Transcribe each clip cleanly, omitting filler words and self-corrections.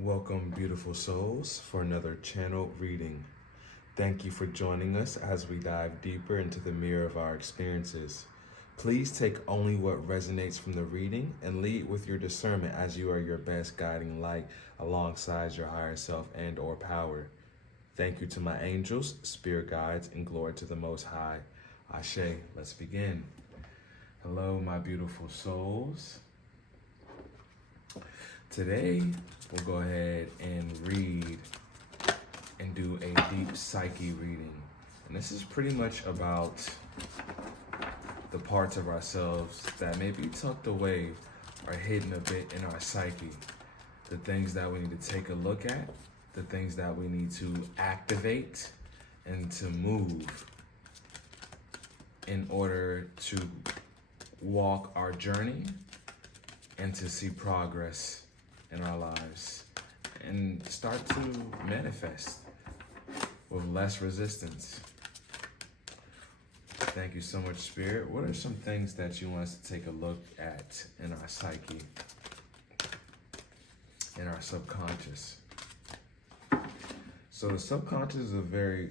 Welcome, beautiful souls, for another channel reading. Thank you for joining us as we dive deeper into the mirror of our experiences. Please take only what resonates from the reading and lead with your discernment as you are your best guiding light alongside your higher self and/or power. Thank you to my angels, spirit guides, and glory to the Most High. Ashe. Let's begin. Hello, my beautiful souls. Today, we'll go ahead and read and do a deep psyche reading. And this is pretty much about the parts of ourselves that may be tucked away or hidden a bit in our psyche. The things that we need to take a look at, the things that we need to activate and to move in order to walk our journey and to see progress in our lives and start to manifest with less resistance. Thank you so much, Spirit. What are some things that you want us to take a look at in our psyche, in our subconscious? So the subconscious is a very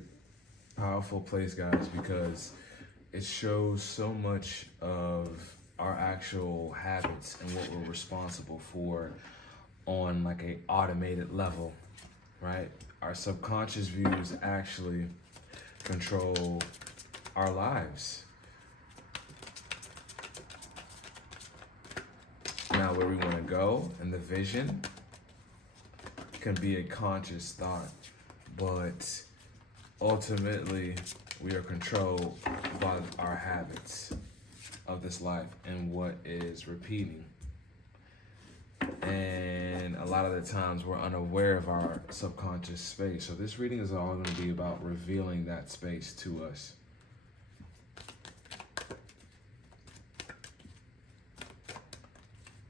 powerful place, guys, because it shows so much of our actual habits and what we're responsible for on like a automated level, right? Our subconscious views actually control our lives. Now, where we want to go and the vision can be a conscious thought, but ultimately we are controlled by our habits of this life and what is repeating. And a lot of the times we're unaware of our subconscious space. So this reading is all going to be about revealing that space to us.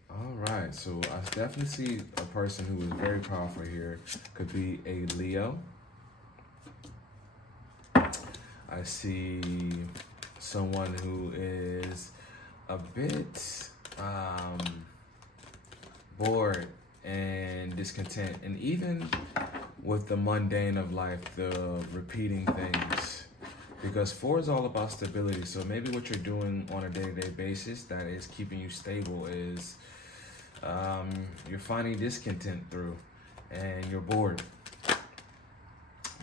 All right, so I definitely see a person who is very powerful here. Could be a Leo. I see someone who is a bit bored and discontent, and even with the mundane of life, the repeating things, because 4 is all about stability. So maybe what you're doing on a day-to-day basis that is keeping you stable is you're finding discontent through and you're bored.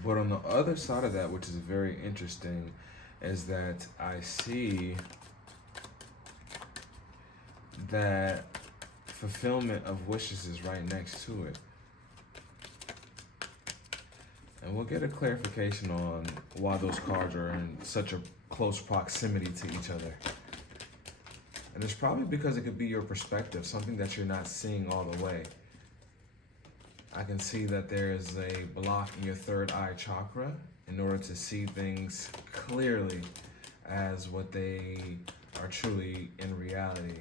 But on the other side of that, which is very interesting, is that I see that fulfillment of wishes is right next to it. And we'll get a clarification on why those cards are in such a close proximity to each other. And it's probably because it could be your perspective, something that you're not seeing all the way. I can see that there is a block in your third eye chakra in order to see things clearly as what they are truly in reality.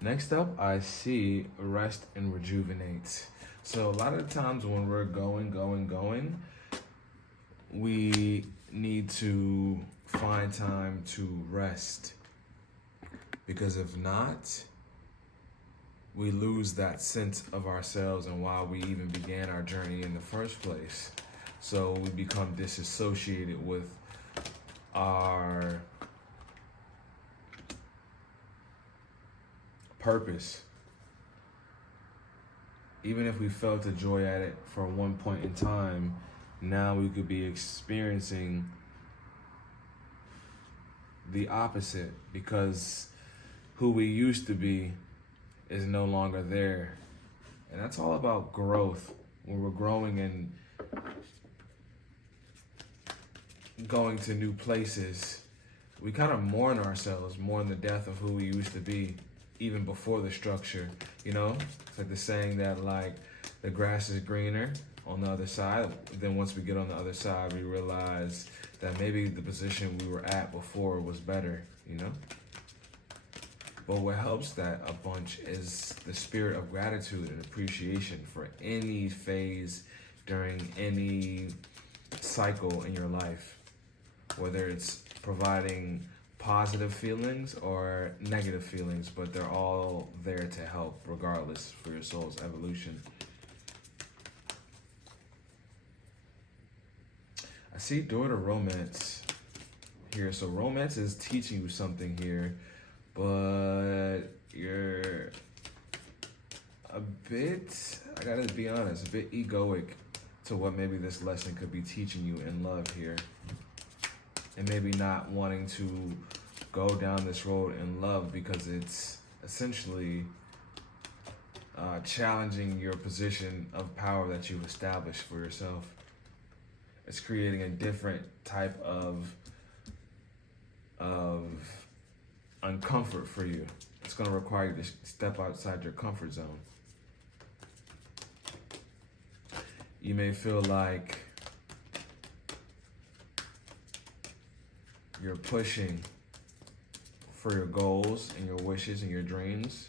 Next up, I see rest and rejuvenate. So a lot of the times when we're going, we need to find time to rest. Because if not, we lose that sense of ourselves and why we even began our journey in the first place. So we become disassociated with our purpose. Even if we felt a joy at it for one point in time, now we could be experiencing the opposite because who we used to be is no longer there. And that's all about growth. When we're growing and going to new places, we kind of mourn ourselves, mourn the death of who we used to be, even before the structure, you know? It's like the saying that like the grass is greener on the other side. Then once we get on the other side, we realize that maybe the position we were at before was better, you know? But what helps that a bunch is the spirit of gratitude and appreciation for any phase during any cycle in your life, whether it's providing positive feelings or negative feelings, but they're all there to help regardless for your soul's evolution. I see door to romance here. So romance is teaching you something here, but you're a bit, I gotta be honest, a bit egoic to what maybe this lesson could be teaching you in love here. And maybe not wanting to go down this road in love because it's essentially challenging your position of power that you've established for yourself. It's creating a different type of uncomfort for you. It's going to require you to step outside your comfort zone. You may feel like you're pushing for your goals and your wishes and your dreams.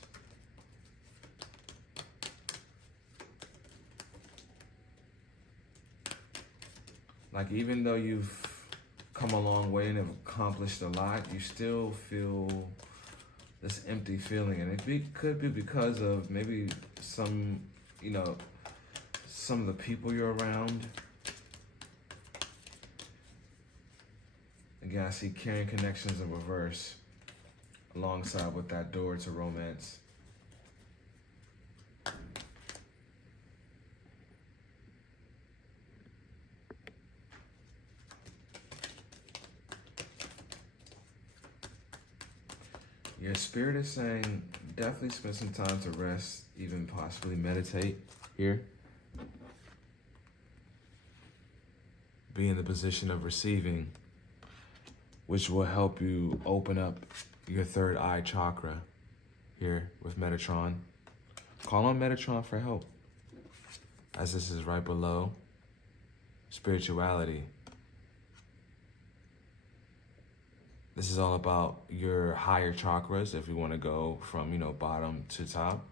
Like even though you've come a long way and have accomplished a lot, you still feel this empty feeling. And it could be because of maybe some of the people you're around. Again, I see carrying connections in reverse alongside with that door to romance. Your spirit is saying definitely spend some time to rest, even possibly meditate here. Be in the position of receiving, which will help you open up your third eye chakra here with Metatron. Call on Metatron for help, as this is right below spirituality. This is all about your higher chakras, if you want to go from, bottom to top.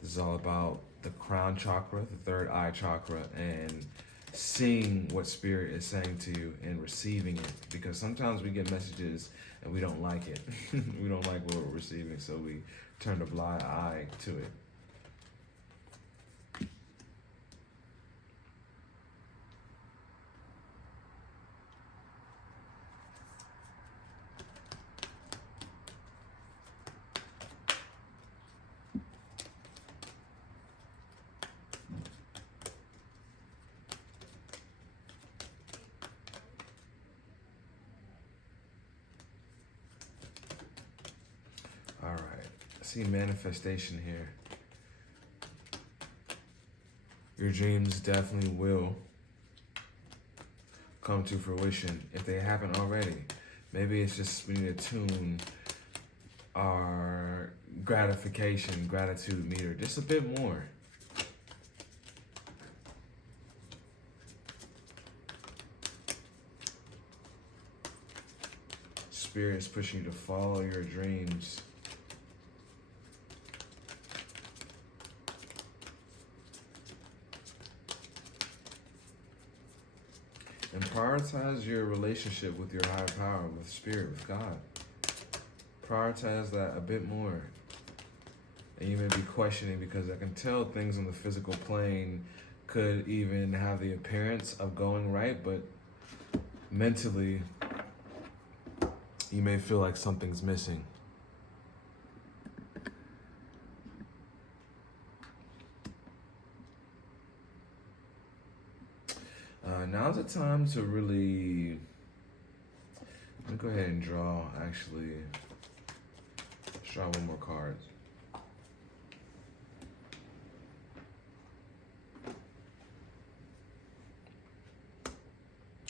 This is all about the crown chakra, the third eye chakra, and seeing what spirit is saying to you and receiving it. Because sometimes we get messages and we don't like it. We don't like what we're receiving, so we turn a blind eye to it. All right, I see manifestation here. Your dreams definitely will come to fruition if they haven't already. Maybe it's just we need to tune our gratitude meter just a bit more. Spirit's pushing you to follow your dreams. And prioritize your relationship with your higher power, with spirit, with God. Prioritize that a bit more. And you may be questioning, because I can tell things on the physical plane could even have the appearance of going right, but mentally, you may feel like something's missing. Now's the time to really, let me go ahead and draw, actually, let's draw one more card.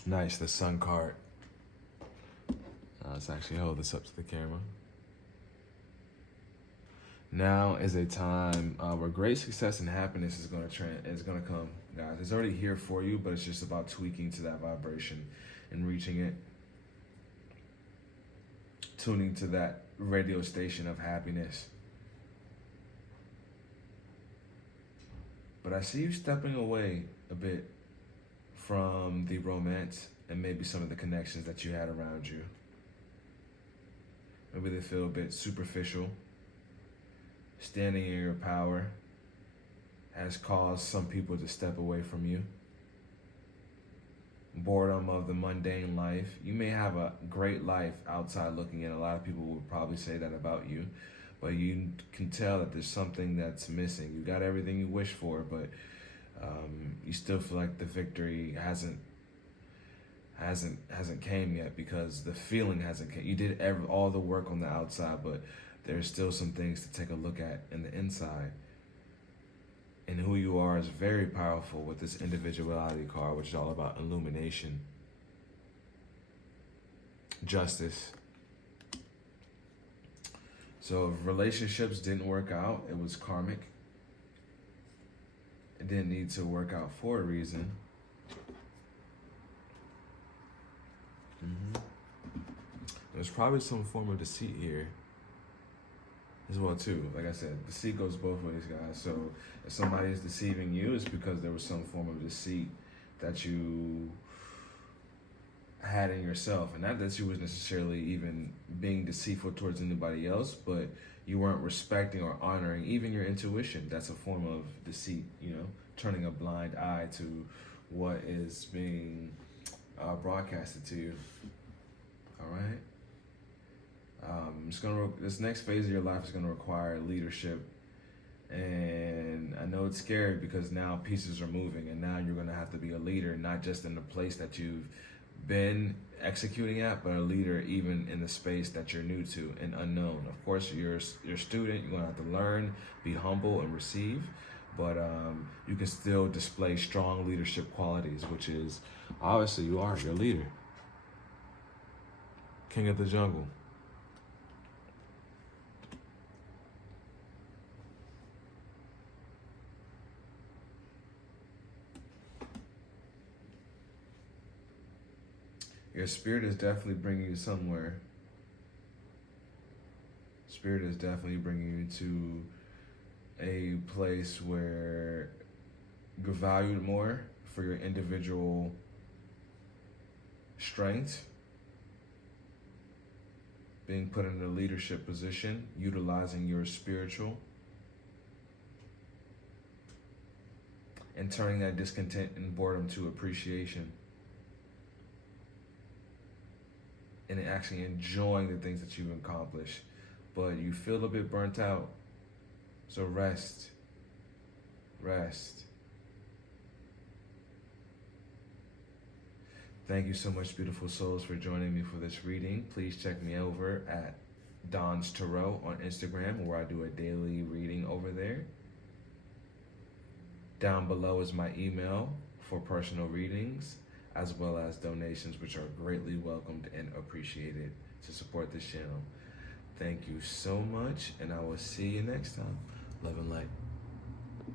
Nice, the Sun card. Let's actually hold this up to the camera. Now is a time where great success and happiness is gonna come, guys. It's already here for you, but it's just about tweaking to that vibration and reaching it, tuning to that radio station of happiness. But I see you stepping away a bit from the romance and maybe some of the connections that you had around you. Maybe they feel a bit superficial. Standing in your power has caused some people to step away from you. Boredom of the mundane life. You may have a great life outside looking in. A lot of people would probably say that about you, but you can tell that there's something that's missing. You got everything you wish for, but you still feel like the victory hasn't came yet, because the feeling hasn't came. You did all the work on the outside, but there's still some things to take a look at in the inside. And who you are is very powerful with this individuality card, which is all about illumination, justice. So if relationships didn't work out, it was karmic. It didn't need to work out for a reason. There's probably some form of deceit here as well too. Like I said, deceit goes both ways, guys. So if somebody is deceiving you, it's because there was some form of deceit that you had in yourself. And not that you was necessarily even being deceitful towards anybody else, but you weren't respecting or honoring even your intuition. That's a form of deceit, turning a blind eye to what is being broadcasted to you. All right. This next phase of your life is gonna require leadership, and I know it's scary because now pieces are moving, and now you're gonna have to be a leader, not just in the place that you've been executing at, but a leader even in the space that you're new to and unknown. Of course, you're a student. You're gonna have to learn, be humble, and receive, but you can still display strong leadership qualities, which is obviously you're a leader, king of the jungle. Your spirit is definitely bringing you somewhere. Spirit is definitely bringing you to a place where you're valued more for your individual strength, being put in a leadership position, utilizing your spiritual, and turning that discontent and boredom to appreciation. And actually enjoying the things that you've accomplished. But you feel a bit burnt out. So rest. Thank you so much, beautiful souls, for joining me for this reading. Please check me over at Donstarot on Instagram, where I do a daily reading over there. Down below is my email for personal readings, as well as donations, which are greatly welcomed and appreciated to support this channel. Thank you so much, and I will see you next time. Love and light.